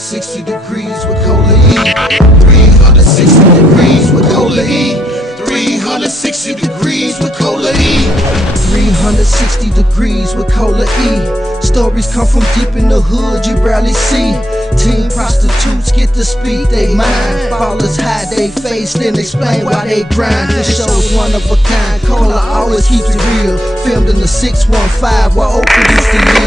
360 degrees with Kola E. 360 degrees with Kola E. 360 degrees with Kola E. 360 degrees with Kola E. Stories come from deep in the hood you barely see. Teen prostitutes get to speak they mind. Ballers hide they face, then explain why they grind. This show's one of a kind. Kola always keeps it real. Filmed in the 615 while Oakland used to live.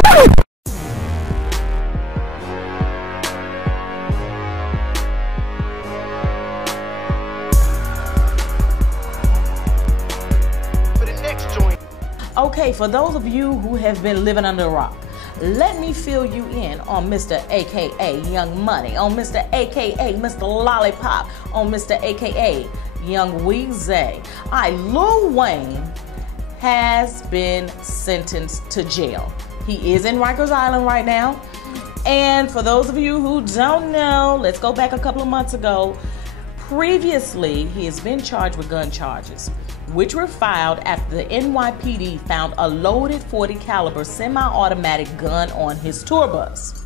Okay, for those of you who have been living under a rock, let me fill you in on Mr. AKA Young Money, on Mr. AKA Mr. Lollipop, on Mr. AKA Young Weezy. Lil Wayne has been sentenced to jail. He is in Rikers Island right now. And for those of you who don't know, let's go back a couple of months ago. Previously, he has been charged with gun charges, which were filed after the NYPD found a loaded .40 caliber semi-automatic gun on his tour bus.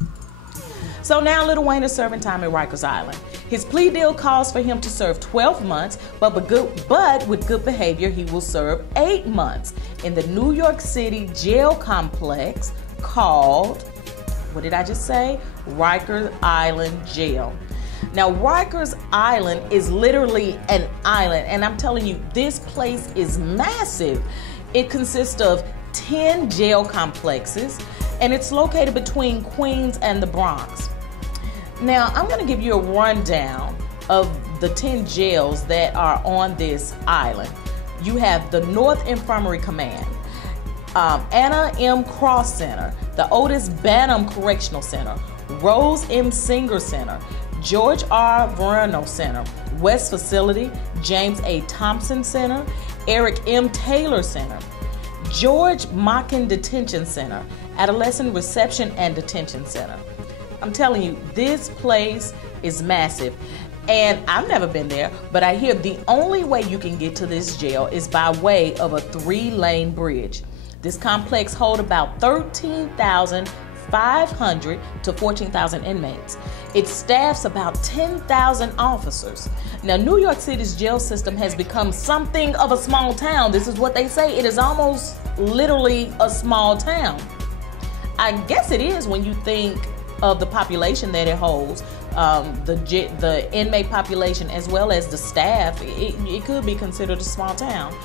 So now Lil Wayne is serving time at Rikers Island. His plea deal calls for him to serve 12 months, but with good behavior, he will serve 8 months in the New York City jail complex called, what did I just say? Rikers Island Jail. Now, Rikers Island is literally an island, and I'm telling you, this place is massive. It consists of 10 jail complexes, and it's located between Queens and the Bronx. Now, I'm going to give you a rundown of the 10 jails that are on this island. You have the North Infirmary Command, Anna M. Cross Center, the Otis Banham Correctional Center, Rose M. Singer Center, George R. Verno Center, West Facility, James A. Thompson Center, Eric M. Taylor Center, George Machin Detention Center, Adolescent Reception and Detention Center. I'm telling you, this place is massive. And I've never been there, but I hear the only way you can get to this jail is by way of a 3-lane bridge. This complex holds about 13,500 to 14,000 inmates. It staffs about 10,000 officers. Now, New York City's jail system has become something of a small town. This is what they say. It is almost literally a small town. I guess it is when you think of the population that it holds, the inmate population as well as the staff. It could be considered a small town.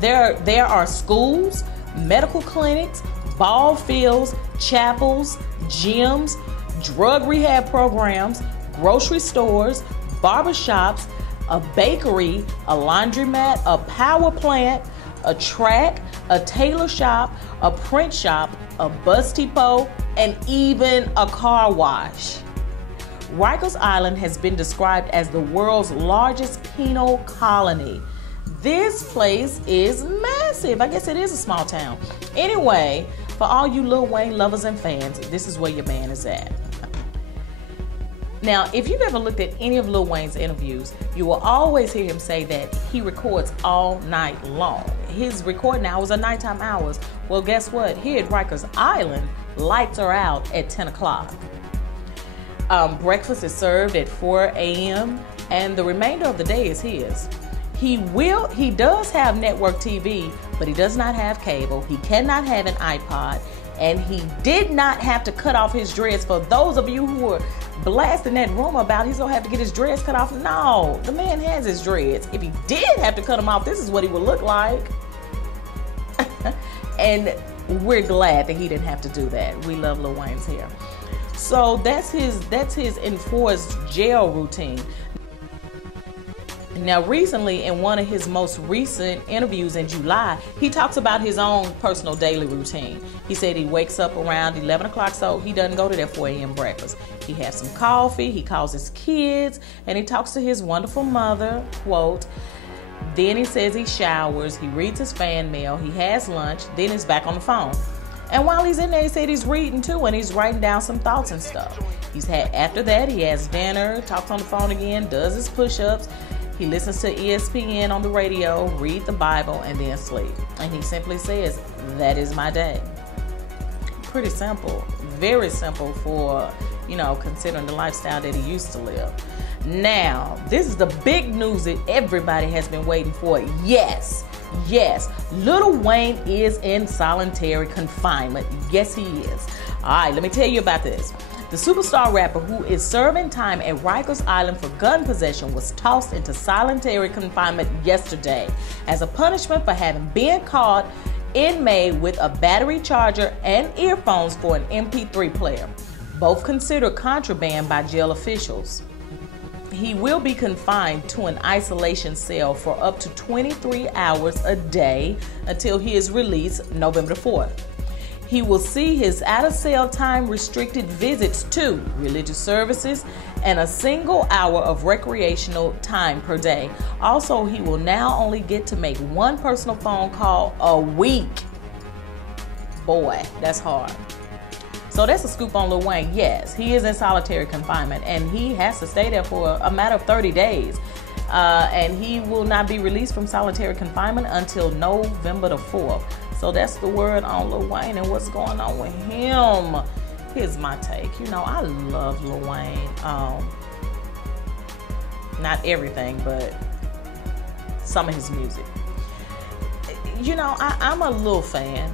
There are schools, medical clinics, ball fields, chapels, gyms, drug rehab programs, grocery stores, barbershops, a bakery, a laundromat, a power plant, a track, a tailor shop, a print shop, a bus depot, and even a car wash. Rikers Island has been described as the world's largest penal colony. This place is massive. I guess it is a small town. Anyway, for all you Lil Wayne lovers and fans, this is where your man is at. Now, if you've ever looked at any of Lil Wayne's interviews, you will always hear him say that he records all night long. His recording hours are nighttime hours. Well, guess what? Here at Rikers Island, lights are out at 10 o'clock. Breakfast is served at 4 a.m. and the remainder of the day is his. He does have network TV, but he does not have cable. He cannot have an iPod, and he did not have to cut off his dreads. For those of you who were blasting that rumor about he's gonna have to get his dreads cut off, no, the man has his dreads. If he did have to cut them off, this is what he would look like. And we're glad that he didn't have to do that. We love Lil Wayne's hair. So that's his enforced jail routine. Now, recently, in one of his most recent interviews in July, he talks about his own personal daily routine. He said he wakes up around 11 o'clock, so he doesn't go to that 4 a.m. breakfast. He has some coffee, he calls his kids, and he talks to his wonderful mother, quote. Then he says he showers, he reads his fan mail, he has lunch, then he's back on the phone. And while he's in there, he said he's reading too, and he's writing down some thoughts and stuff. After that, he has dinner, talks on the phone again, does his push-ups. He listens to ESPN on the radio, read the Bible, and then sleep. And he simply says, that is my day. pretty simple, very simple for, you know, considering the lifestyle that he used to live. Now, this is the big news that everybody has been waiting for. Yes, Lil Wayne is in solitary confinement. Yes, he is. All right, let me tell you about this. The superstar rapper, who is serving time at Rikers Island for gun possession, was tossed into solitary confinement yesterday as a punishment for having been caught in May with a battery charger and earphones for an MP3 player, both considered contraband by jail officials. He will be confined to an isolation cell for up to 23 hours a day until he is released November 4th. He will see his out-of-cell time restricted visits to religious services and a single hour of recreational time per day. Also, he will now only get to make one personal phone call a week. Boy, that's hard. So that's a scoop on Lil Wayne. Yes, he is in solitary confinement and he has to stay there for a matter of 30 days. And he will not be released from solitary confinement until November the 4th. So that's the word on Lil Wayne and what's going on with him. Here's my take. You know, I love Lil Wayne. Not everything, but some of his music. You know, I'm a little fan.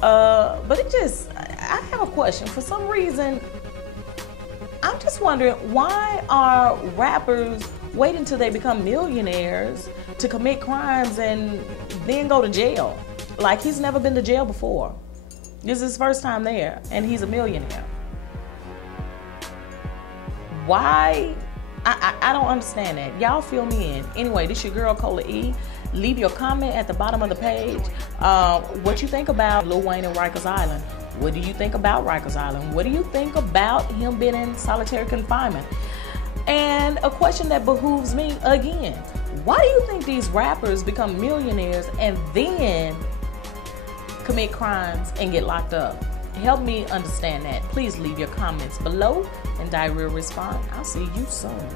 But I have a question. For some reason, I'm just wondering, why are rappers waiting until they become millionaires to commit crimes and then go to jail? Like, he's never been to jail before. This is his first time there, and he's a millionaire. Why? I don't understand that. Y'all fill me in. Anyway, this your girl, Kola E. Leave your comment at the bottom of the page. What you think about Lil Wayne and Rikers Island? What do you think about Rikers Island? What do you think about him being in solitary confinement? And a question that behooves me again. Why do you think these rappers become millionaires and then commit crimes and get locked up? Help me understand that. Please leave your comments below and Diarrhea respond. I'll see you soon.